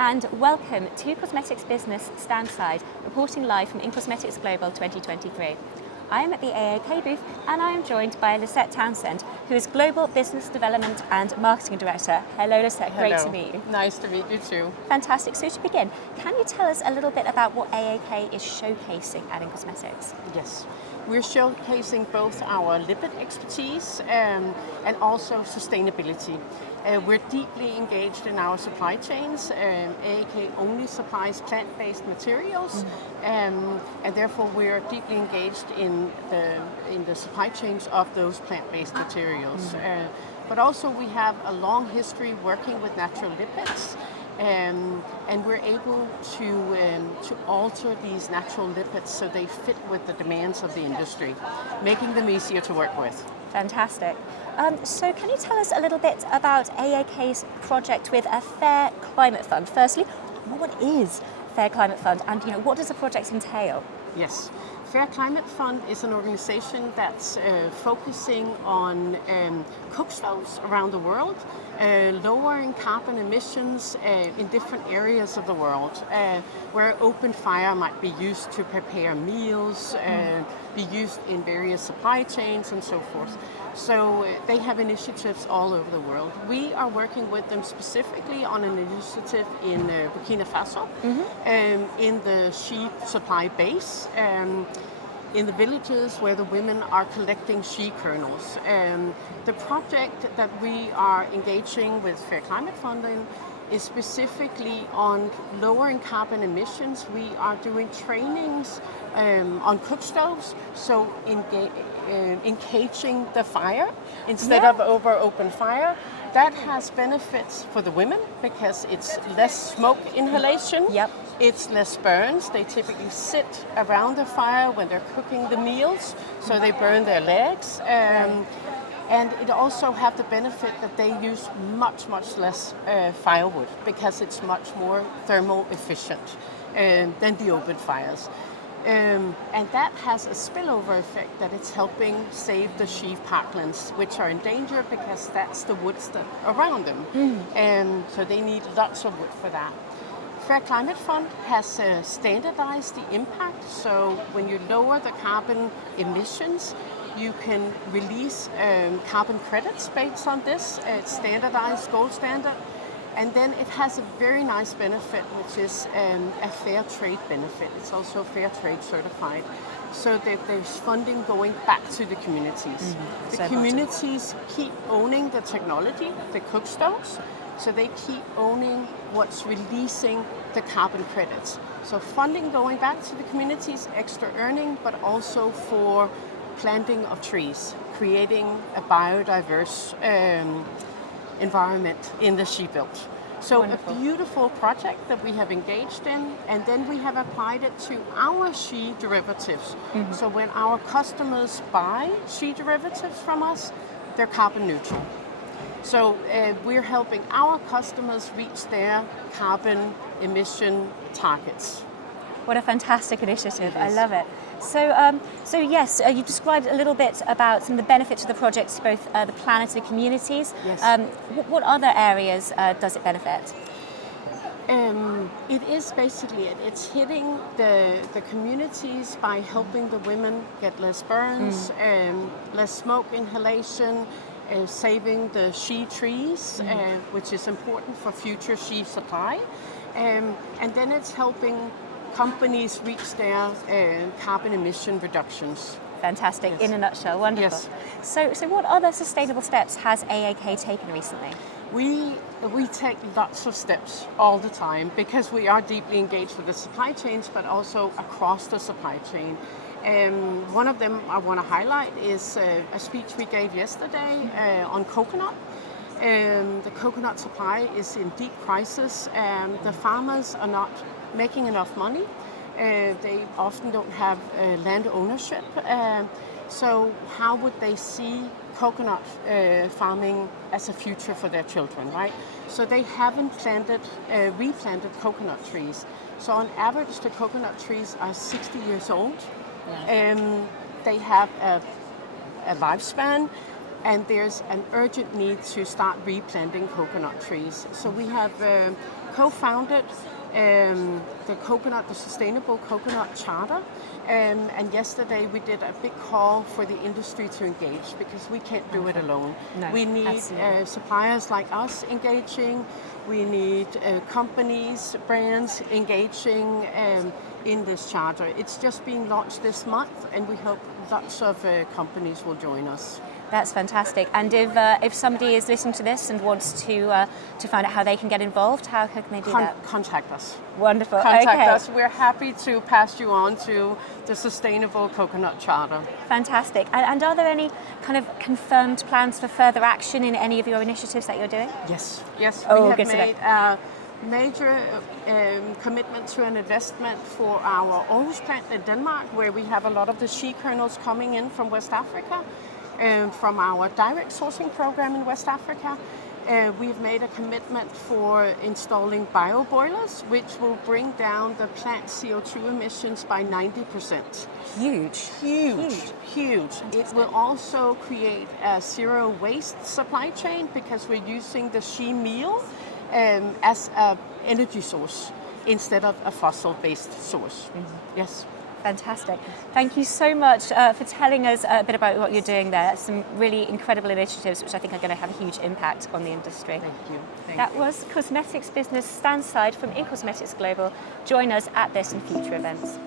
and welcome to Cosmetics Business Standside, reporting live from In-Cosmetics Global 2023. I am at the AAK booth and I am joined by Lisette Townsend, who is Global Business Development and Marketing Director. Hello Lisette, great to meet you. Nice to meet you too. Fantastic. So to begin, can you tell us a little bit about what AAK is showcasing at In-Cosmetics? Yes, we're showcasing both our lipid expertise and also sustainability. We're deeply engaged in our supply chains. AAK only supplies plant-based materials, and therefore we're deeply engaged in the supply chains of those plant-based materials. But also we have a long history working with natural lipids. And we're able to alter these natural lipids so they fit with the demands of the industry, making them easier to work with. Fantastic. So can you tell us a little bit about AAK's project with a Fair Climate Fund? Firstly, what is Fair Climate Fund and what does the project entail? Yes. Fair Climate Fund is an organization that's focusing on cook stoves around the world, lowering carbon emissions in different areas of the world, where open fire might be used to prepare meals, be used in various supply chains and so forth. So they have initiatives all over the world. We are working with them specifically on an initiative in Burkina Faso, in the sheep supply base, in the villages where the women are collecting shea kernels. The project that we are engaging with Fair Climate Funding is specifically on lowering carbon emissions. We are doing trainings on cook stoves, so engaging the fire instead of over open fire. That has benefits for the women because it's less smoke inhalation. It's less burns. They typically sit around the fire when they're cooking the meals, so they burn their legs. And it also have the benefit that they use much less firewood because it's much more thermal efficient than the open fires. And that has a spillover effect that it's helping save the sheep parklands, which are in danger because that's the woods that are around them. And so they need lots of wood for that. Fair Climate Fund has standardized the impact, so when you lower the carbon emissions, you can release carbon credits based on this. It's standardized, gold standard. And then it has a very nice benefit, which is a fair trade benefit. It's also fair trade certified. So that there's funding going back to the communities. The communities keep owning the technology, the cook stoves, so they keep owning what's releasing the carbon credits. So funding going back to the communities, extra earning, but also for planting of trees, creating a biodiverse environment in the sheep belt. So Wonderful. A beautiful project that we have engaged in, and then we have applied it to our shea derivatives. So when our customers buy shea derivatives from us, they're carbon neutral. So we're helping our customers reach their carbon emission targets. What a fantastic initiative. I love it. So yes, you described a little bit about some of the benefits of the project to both the planet and the communities. Yes. What other areas does it benefit? It is basically, it's hitting the communities by helping the women get less burns, less smoke inhalation, saving the shea trees, which is important for future shea supply. And then it's helping companies reach their carbon emission reductions. Fantastic, in a nutshell, wonderful. Yes. So what other sustainable steps has AAK taken recently? We take lots of steps all the time because we are deeply engaged with the supply chains, but also across the supply chain. One of them I want to highlight is a speech we gave yesterday on coconut. The coconut supply is in deep crisis. The farmers are not making enough money. They often don't have land ownership. So how would they see coconut farming as a future for their children, right? So they haven't replanted coconut trees. So on average, the coconut trees are 60 years old. They have a lifespan, and there's an urgent need to start replanting coconut trees. So we have co-founded the Sustainable Coconut Charter. And yesterday we did a big call for the industry to engage because we can't do it alone. No, we need suppliers like us engaging. We need companies, brands engaging in this charter. It's just being launched this month, and we hope lots of companies will join us. That's fantastic. And if somebody is listening to this and wants to find out how they can get involved, how can they do that? Contact us. Wonderful. Contact us. We're happy to pass you on to the Sustainable Coconut Charter. Fantastic. And are there any kind of confirmed plans for further action in any of your initiatives that you're doing? Yes. Oh, We have good to know. made a major commitment to an investment for our Aarhus plant in Denmark, where we have a lot of the shea kernels coming in from West Africa. From our direct sourcing program in West Africa. We've made a commitment for installing bio boilers, which will bring down the plant CO2 emissions by 90%. Huge. It will also create a zero waste supply chain because we're using the shea meal as an energy source instead of a fossil-based source. Yes. Fantastic. Thank you so much for telling us a bit about what you're doing there. Some really incredible initiatives which I think are going to have a huge impact on the industry. Thank you. That was Cosmetics Business Standside from In Cosmetics Global. Join us at this and future events.